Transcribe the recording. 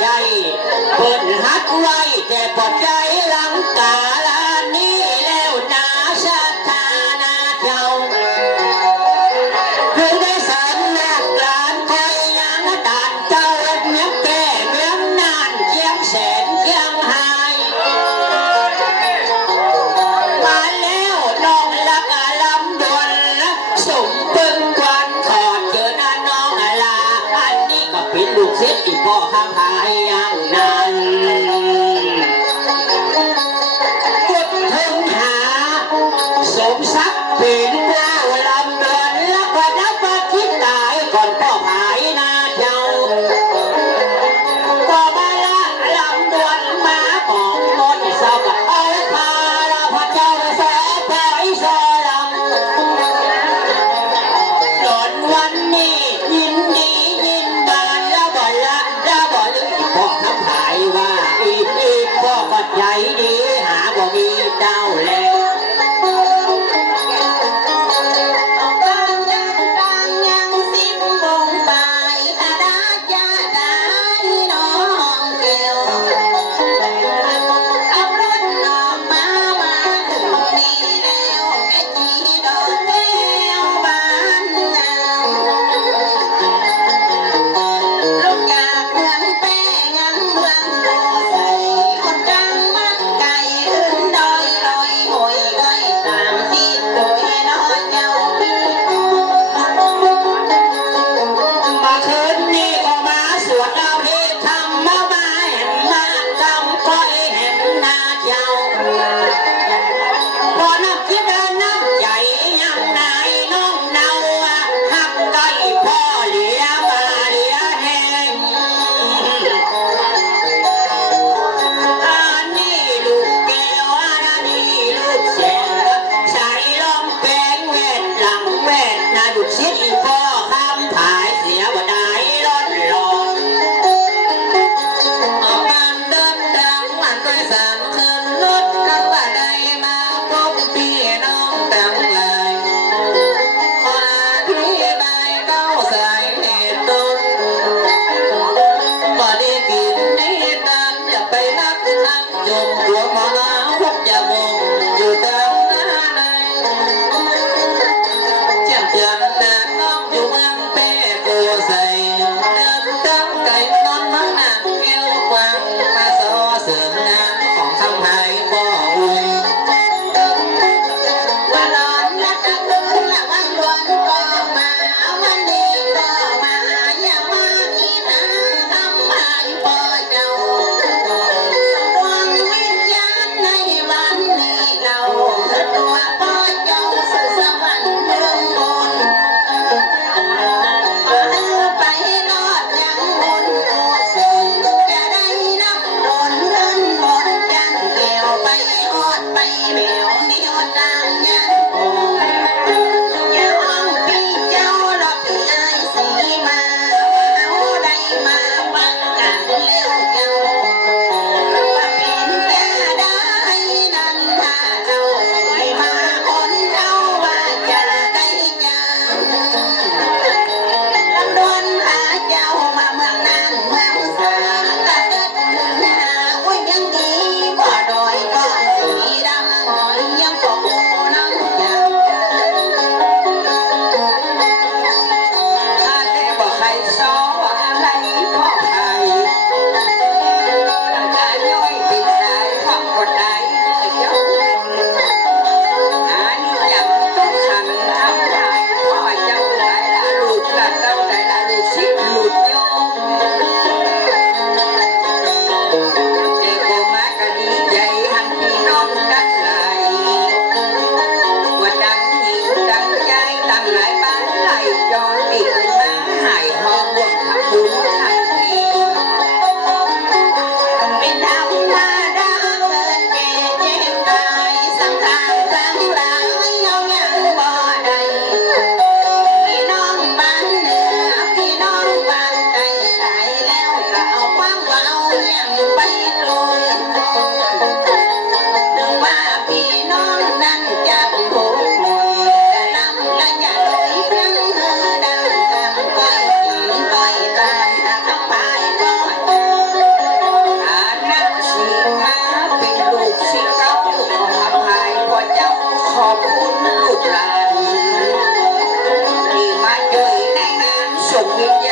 ใหญ่เนฮักไว้แต่ปอดใจหลังกาลานี้แล้วนาชาทานาเจ้าเพิ่ได้สันนากรานไทยงานตานเจ้าเมียแก่เมียนานเชียงแสนเชียงหายมาแล้วน้องลักลำดวนสมปึงกวนขอดเจอหน้าน้องลาอันนี้ก็เป็นลูกเสียอีกพ่อข้างหาย Hallelujah.